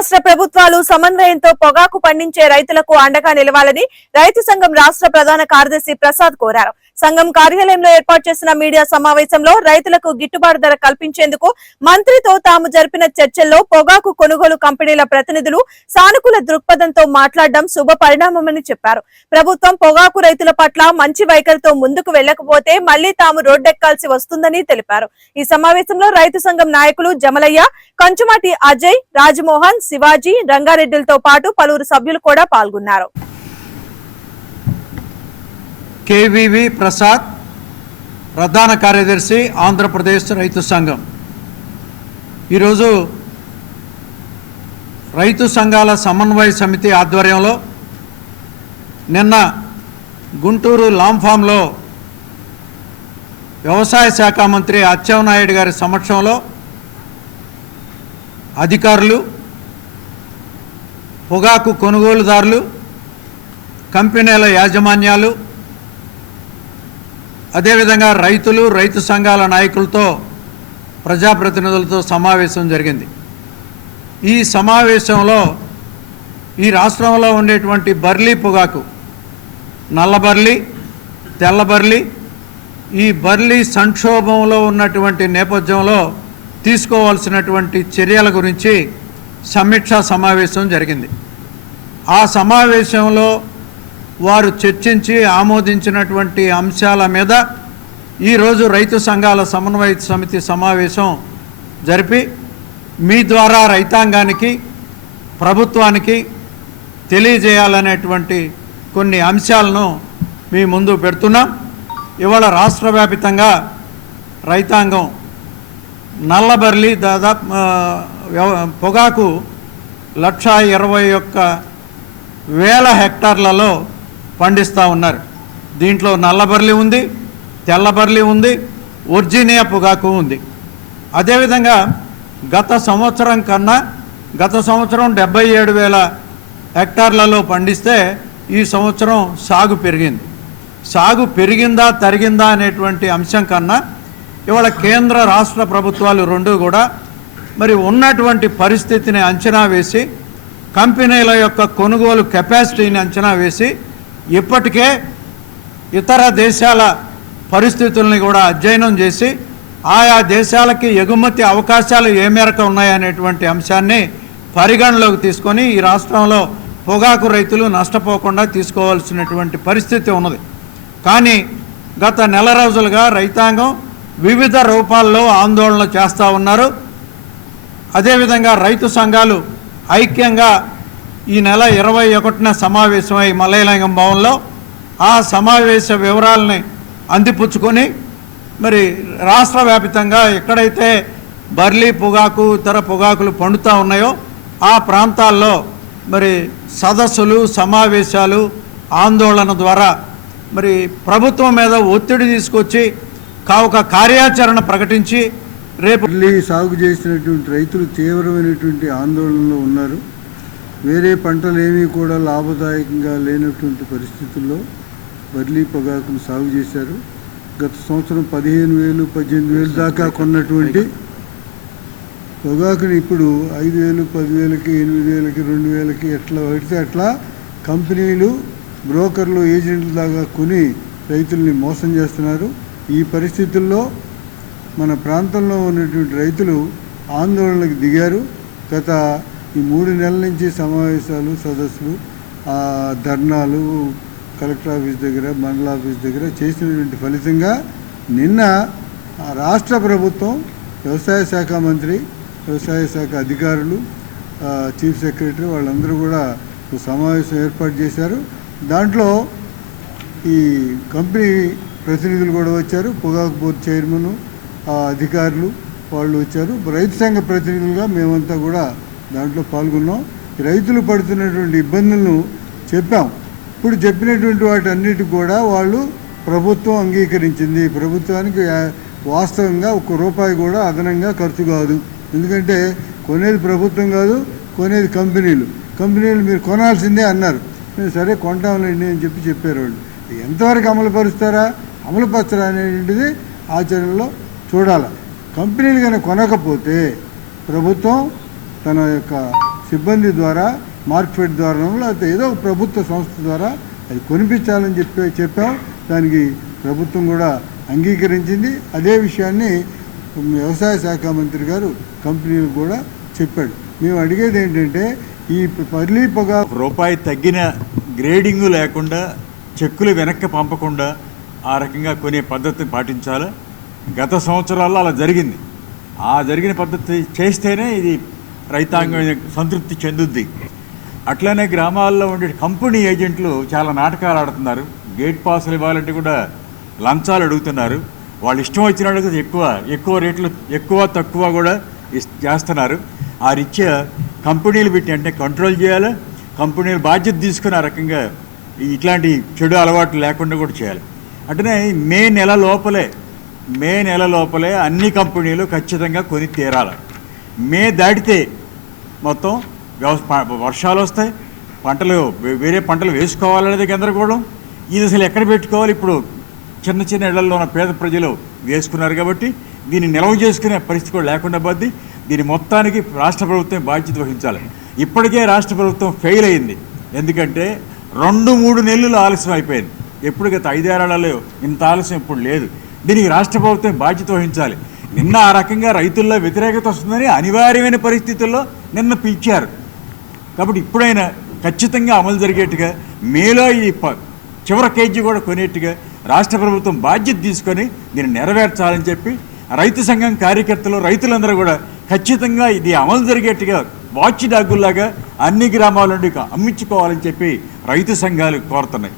రాష్ట్ర ప్రభుత్వాలు సమన్వయంతో పొగాకు పండించే రైతులకు అండగా నిలవాలని రైతు సంఘం రాష్ట్ర ప్రధాన కార్యదర్శి ప్రసాద్ కోరారు. సంఘం కార్యాలయంలో ఏర్పాటు చేసిన మీడియా సమావేశంలో రైతులకు గిట్టుబాటు ధర కల్పించేందుకు మంత్రితో తాము జరిపిన చర్చల్లో పొగాకు కొనుగోలు కంపెనీల ప్రతినిధులు సానుకూల దృక్పథంతో మాట్లాడడం శుభ పరిణామమని చెప్పారు. ప్రభుత్వం పొగాకు రైతుల పట్ల మంచి వైఖరితో ముందుకు వెళ్ళకపోతే మళ్ళీ తాము రోడ్డెక్కాల్సి వస్తుందని తెలిపారు. ఈ సమావేశంలో రైతు సంఘం నాయకులు జమలయ్య కంచుమాటి అజయ్ రాజమోహన్ శివాజీ రంగారెడ్డిలతో పాటు పలువురు సభ్యులు కూడా పాల్గొన్నారు. కేవీవి ప్రసాద్ ప్రధాన కార్యదర్శి ఆంధ్రప్రదేశ్ రైతు సంఘం. ఈరోజు రైతు సంఘాల సమన్వయ సమితి ఆధ్వర్యంలో నిన్న గుంటూరు లాంఫామ్లో వ్యవసాయ శాఖ మంత్రి అచ్చెవనాయుడు గారి సమక్షంలో అధికారులు పొగాకు కొనుగోలుదారులు కంపెనీల యాజమాన్యాలు అదేవిధంగా రైతులు రైతు సంఘాల నాయకులతో ప్రజాప్రతినిధులతో సమావేశం జరిగింది. ఈ సమావేశంలో ఈ రాష్ట్రంలో ఉండేటువంటి బర్లీ పొగాకు నల్ల బర్లీ తెల్ల బర్లీ ఈ బర్లీ సంక్షోభంలో ఉన్నటువంటి నేపథ్యంలో తీసుకోవాల్సినటువంటి చర్యల గురించి సమీక్షా సమావేశం జరిగింది. ఆ సమావేశంలో వారు చర్చించి ఆమోదించినటువంటి అంశాల మీద ఈరోజు రైతు సంఘాల సమన్వయ సమితి సమావేశం జరిపి మీ ద్వారా రైతాంగానికి ప్రభుత్వానికి తెలియజేయాలనేటువంటి కొన్ని అంశాలను మీ ముందు పెడుతున్నాం. ఇవాళ రాష్ట్ర వ్యాపితంగా రైతాంగం నల్లబర్లి దాదాపు వ్యవ- పొగాకు లక్ష ఇరవై ఒక్క వేల హెక్టార్లలో పండిస్తూ ఉన్నారు. దీంట్లో నల్లబర్లి ఉంది తెల్లబర్లి ఉంది ఒర్జినియా పొగాకు ఉంది. అదేవిధంగా గత సంవత్సరం కన్నా గత సంవత్సరం డెబ్బై ఏడు వేల హెక్టార్లలో పండిస్తే ఈ సంవత్సరం సాగు పెరిగింది. సాగు పెరిగిందా తరిగిందా అనేటువంటి అంశం కన్నా ఇవాళ కేంద్ర రాష్ట్ర ప్రభుత్వాలు రెండు కూడా మరి ఉన్నటువంటి పరిస్థితిని అంచనా వేసి కంపెనీల యొక్క కొనుగోలు కెపాసిటీని అంచనా వేసి ఇప్పటికే ఇతర దేశాల పరిస్థితుల్ని కూడా అధ్యయనం చేసి ఆయా దేశాలకి ఎగుమతి అవకాశాలు ఏ మేరకు ఉన్నాయనేటువంటి అంశాన్ని పరిగణలోకి తీసుకొని ఈ రాష్ట్రంలో పొగాకు రైతులు నష్టపోకుండా తీసుకోవాల్సినటువంటి పరిస్థితి ఉన్నది. కానీ గత నెల రోజులుగా రైతాంగం వివిధ రూపాల్లో ఆందోళన చేస్తూ ఉన్నారు. అదేవిధంగా రైతు సంఘాలు ఐక్యంగా ఈ నెల ఇరవై ఒకటిన సమావేశమై మలయలింగం భవన్లో ఆ సమావేశ వివరాలని అందిపుచ్చుకొని మరి రాష్ట్ర వ్యాపితంగా ఎక్కడైతే బర్లీ పొగాకు ఇతర పొగాకులు పండుతూ ఉన్నాయో ఆ ప్రాంతాల్లో మరి సదస్సులు సమావేశాలు ఆందోళన ద్వారా మరి ప్రభుత్వం మీద ఒత్తిడి తీసుకొచ్చి ఒక కార్యాచరణ ప్రకటించి రేపు బర్లీ సాగు చేసినటువంటి రైతులు తీవ్రమైనటువంటి ఆందోళనలో ఉన్నారు. వేరే పంటలు ఏమీ కూడా లాభదాయకంగా లేనటువంటి పరిస్థితుల్లో బర్లీ పొగాకును సాగు చేశారు. గత సంవత్సరం పదిహేను వేలు పద్దెనిమిది వేలు దాకా కొన్నటువంటి పొగాకుని ఇప్పుడు ఐదు వేలు పదివేలకి ఎనిమిది వేలకి రెండు వేలకి ఎట్లా పడితే అట్లా కంపెనీలు బ్రోకర్లు ఏజెంట్ల దాకా కొని రైతుల్ని మోసం చేస్తున్నారు. ఈ పరిస్థితుల్లో మన ప్రాంతంలో ఉన్నటువంటి రైతులు ఆందోళనకు దిగారు. గత ఈ మూడు నెలల నుంచి సమావేశాలు సదస్సులు ధర్నాలు కలెక్టర్ ఆఫీస్ దగ్గర మండల ఆఫీస్ దగ్గర చేసినటువంటి ఫలితంగా నిన్న రాష్ట్ర ప్రభుత్వం వ్యవసాయ శాఖ మంత్రి వ్యవసాయ శాఖ అధికారులు చీఫ్ సెక్రటరీ వాళ్ళందరూ కూడా సమావేశం ఏర్పాటు చేశారు. దాంట్లో ఈ కంపెనీ ప్రతినిధులు కూడా వచ్చారు. పొగాకు బోర్డు చైర్మన్ అధికారులు వాళ్ళు వచ్చారు. రైతు సంఘ ప్రతినిధులుగా మేమంతా కూడా దాంట్లో పాల్గొన్నాం. రైతులు పడుతున్నటువంటి ఇబ్బందులను చెప్పాం. ఇప్పుడు చెప్పినటువంటి వాటన్నిటికి కూడా వాళ్ళు ప్రభుత్వం అంగీకరించింది. ప్రభుత్వానికి వాస్తవంగా ఒక రూపాయి కూడా అదనంగా ఖర్చు కాదు. ఎందుకంటే కొనేది ప్రభుత్వం కాదు కొనేది కంపెనీలు. కంపెనీలు మీరు కొనాల్సిందే అన్నారు. మేము సరే కొంటాంలేండి అని చెప్పి చెప్పారు వాళ్ళు. ఎంతవరకు అమలు పరుస్తారా అమలు పరచరా అనేటువంటిది ఆచరణలో చూడాలి. కంపెనీలు కనుక కొనకపోతే ప్రభుత్వం తన యొక్క సిబ్బంది ద్వారా మార్కెట్ ద్వారా లేకపోతే ఏదో ప్రభుత్వ సంస్థ ద్వారా అది కొనిపించాలని చెప్పి చెప్పాం. దానికి ప్రభుత్వం కూడా అంగీకరించింది. అదే విషయాన్ని వ్యవసాయ శాఖ మంత్రి గారు కంపెనీలకు కూడా చెప్పాడు. మేము అడిగేది ఏంటంటే ఈ పర్లీ పొగ రూపాయి తగ్గిన గ్రేడింగ్ లేకుండా చెక్కులు వెనక్కి పంపకుండా ఆ రకంగా కొనే పద్ధతిని పాటించాలి. గత సంవత్సరాల్లో అలా జరిగింది. ఆ జరిగిన పద్ధతి చేస్తేనే ఇది రైతాంగం సంతృప్తి చెందుద్ది. అట్లనే గ్రామాల్లో ఉండే కంపెనీ ఏజెంట్లు చాలా నాటకాలు ఆడుతున్నారు. గేట్ పాసులు ఇవ్వాలంటే కూడా లంచాలు అడుగుతున్నారు. వాళ్ళు ఇష్టం వచ్చినట్టు ఎక్కువ ఎక్కువ రేట్లు ఎక్కువ తక్కువ కూడా చేస్తున్నారు. ఆ రీత్యా కంపెనీలు పెట్టి అంటే కంట్రోల్ చేయాలి. కంపెనీలు బాధ్యత తీసుకుని ఆ రకంగా ఇట్లాంటి చెడు అలవాట్లు లేకుండా కూడా చేయాలి. అంటే మే నెల లోపలే మే నెల లోపలే అన్ని కంపెనీలు ఖచ్చితంగా కొని తీరాలి. మే దాటితే మొత్తం వ్యవస్ వర్షాలు వస్తాయి. పంటలు వేరే పంటలు వేసుకోవాలనేది గందరగోళం. ఇది అసలు ఎక్కడ పెట్టుకోవాలి? ఇప్పుడు చిన్న చిన్న ఇళ్ళలో ఉన్న పేద ప్రజలు వేసుకున్నారు కాబట్టి దీన్ని నిల్వ చేసుకునే పరిస్థితి కూడా లేకుండా బద్ది దీని మొత్తానికి రాష్ట్ర ప్రభుత్వం బాధ్యత వహించాలి. ఇప్పటికే రాష్ట్ర ప్రభుత్వం ఫెయిల్ అయింది. ఎందుకంటే రెండు మూడు నెలలు ఆలస్యం అయిపోయింది. ఎప్పుడు గత ఐదేళ్ళలో ఇంత ఆలస్యం ఇప్పుడు లేదు. దీనికి రాష్ట్ర ప్రభుత్వం బాధ్యత వహించాలి. నిన్న ఆ రకంగా రైతుల్లో వ్యతిరేకత వస్తుందని అనివార్యమైన పరిస్థితుల్లో నిన్న పిలిచారు. కాబట్టి ఇప్పుడైనా ఖచ్చితంగా అమలు జరిగేట్టుగా మేలో ఈ ప- చివరి కేజీ కూడా కొనేట్టుగా రాష్ట్ర ప్రభుత్వం బాధ్యత తీసుకొని దీన్ని నెరవేర్చాలని చెప్పి రైతు సంఘం కార్యకర్తలు రైతులందరూ కూడా ఖచ్చితంగా ఇది అమలు జరిగేట్టుగా వాచ్ డాగుల్లాగా అన్ని గ్రామాల నుండి అమ్మించుకోవాలని చెప్పి రైతు సంఘాలు కోరుతున్నాయి.